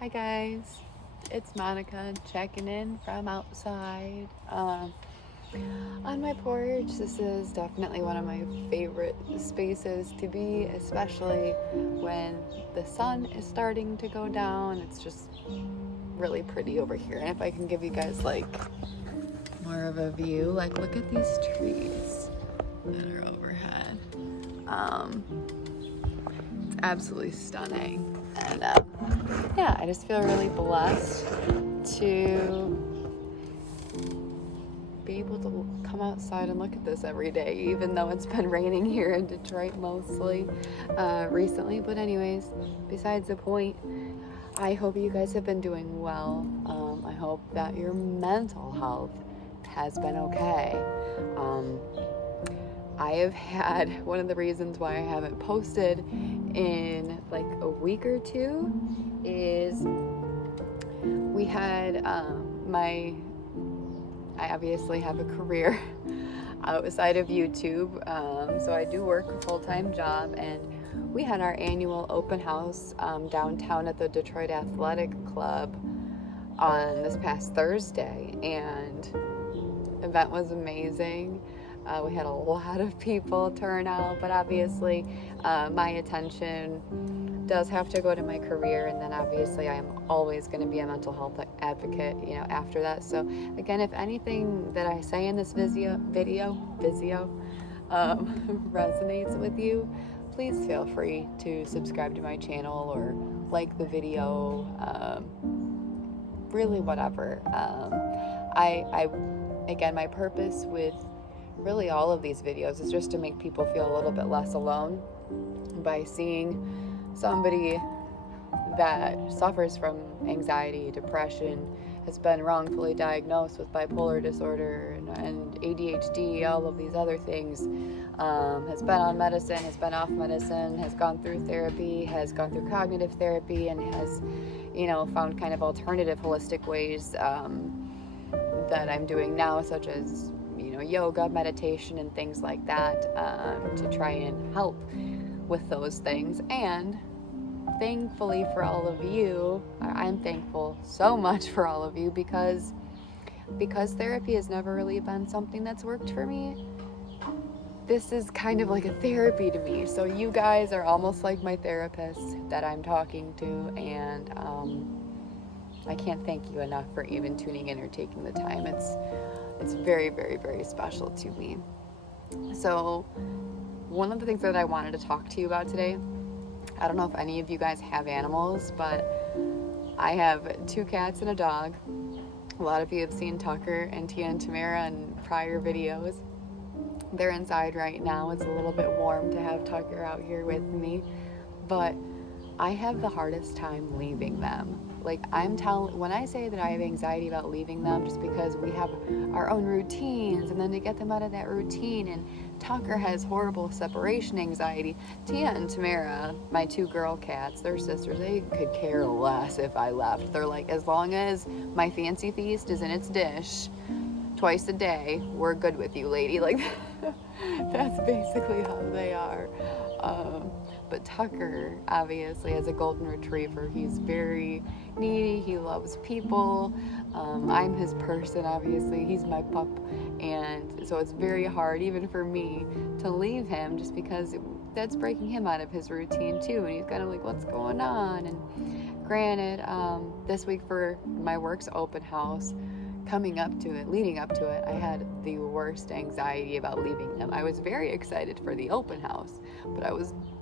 Hi guys, it's Monica checking in from outside on my porch. This is definitely one of my favorite spaces to be, especially when the sun is starting to go down. It's just really pretty over here. And if I can give you guys like more of a view, like look at these trees that are overhead. It's absolutely stunning. And yeah, I just feel really blessed to be able to come outside and look at this every day, even though it's been raining here in Detroit mostly recently. But anyways, besides the point, I hope you guys have been doing well. I hope that your mental health has been okay. I have had one of the reasons why I haven't posted in like a week or two is we had I obviously have a career outside of YouTube, so I do work a full-time job, and we had our annual open house downtown at the Detroit Athletic Club on this past Thursday, and the event was amazing. We had a lot of people turn out, but obviously my attention does have to go to my career, and then obviously I am always going to be a mental health advocate, after that. So again, if anything that I say in this video resonates with you, please feel free to subscribe to my channel or like the video, really whatever. Again, my purpose with really all of these videos is just to make people feel a little bit less alone by seeing somebody that suffers from anxiety, depression, has been wrongfully diagnosed with bipolar disorder and ADHD, all of these other things, has been on medicine, has been off medicine, has gone through therapy, has gone through cognitive therapy, and has, found kind of alternative holistic ways that I'm doing now, such as, yoga, meditation, and things like that, to try and help with those things. And thankfully for all of you, I'm thankful so much for all of you because therapy has never really been something that's worked for me. This is kind of like a therapy to me. So you guys are almost like my therapist that I'm talking to, and I can't thank you enough for even tuning in or taking the time. It's very, very, very special to me. So one of the things that I wanted to talk to you about today, I don't know if any of you guys have animals, but I have 2 cats and a dog. A lot of you have seen Tucker and Tia and Tamara in prior videos. They're inside right now. It's a little bit warm to have Tucker out here with me, but I have the hardest time leaving them. Like, when I say that I have anxiety about leaving them, just because we have our own routines, and then to get them out of that routine, and Tucker has horrible separation anxiety. Tia and Tamara, my 2 girl cats, they're sisters, they could care less if I left. They're like, as long as my fancy feast is in its dish twice a day, we're good with you, lady. Like, that's basically how they are. But Tucker obviously has a golden retriever. He's very needy. He loves people. I'm his person, obviously. He's my pup. And so it's very hard, even for me, to leave him, just because that's breaking him out of his routine too. And he's kind of like, what's going on? And granted, this week for my work's open house, leading up to it, I had the worst anxiety about leaving them. I was very excited for the open house, but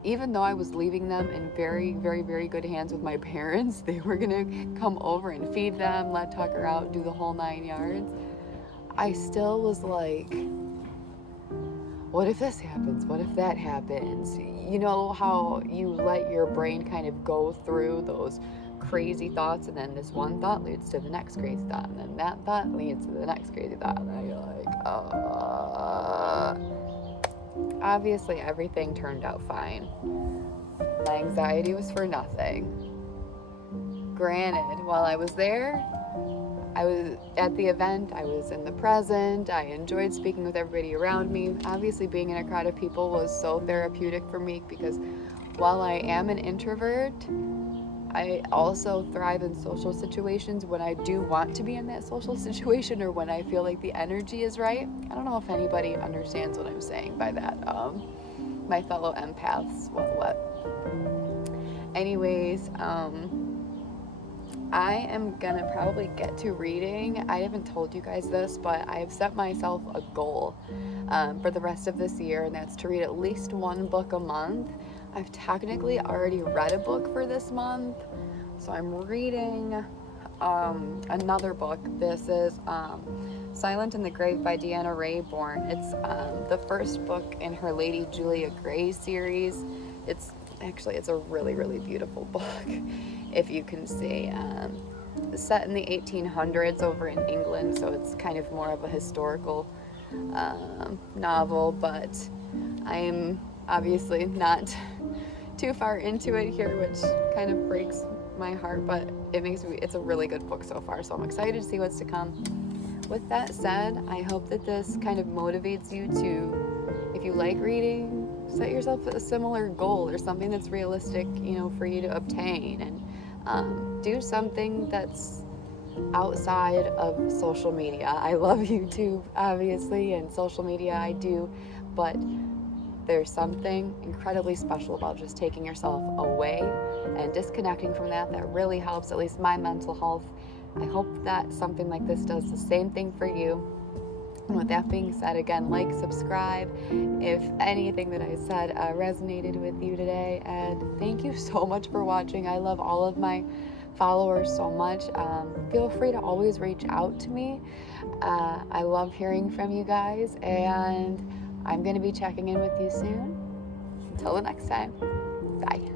even though I was leaving them in very, very, very good hands with my parents, they were gonna come over and feed them, let Tucker out, do the whole 9 yards. I still was like, what if this happens? What if that happens? You know how you let your brain kind of go through those crazy thoughts, and then this one thought leads to the next crazy thought, and then that thought leads to the next crazy thought, and then you're like, Obviously everything turned out fine. My anxiety was for nothing. Granted, while I was there, I was at the event, I was in the present, I enjoyed speaking with everybody around me. Obviously being in a crowd of people was so therapeutic for me, because while I am an introvert, I also thrive in social situations when I do want to be in that social situation, or when I feel like the energy is right. I don't know if anybody understands what I'm saying by that. My fellow empaths, what? Anyways, I am gonna probably get to reading. I haven't told you guys this, but I have set myself a goal for the rest of this year, and that's to read at least one book a month. I've technically already read a book for this month, so I'm reading another book. This is Silent in the Grave by Deanna Raybourn. It's the first book in her Lady Julia Gray series. It's a really, really beautiful book, if you can see. Set in the 1800s over in England, so it's kind of more of a historical novel, but I'm obviously not too far into it here, which kind of breaks my heart, but it's a really good book so far, so I'm excited to see what's to come. With that said, I hope that this kind of motivates you to, if you like reading, set yourself a similar goal or something that's realistic, for you to obtain, and do something that's outside of social media. I love YouTube, obviously, and social media I do, but there's something incredibly special about just taking yourself away and disconnecting from that really helps, at least my mental health. I hope that something like this does the same thing for you. And with that being said, again, like, subscribe if anything that I said resonated with you today. And thank you so much for watching. I love all of my followers so much. Feel free to always reach out to me. I love hearing from you guys, and I'm going to be checking in with you soon. Until the next time, bye.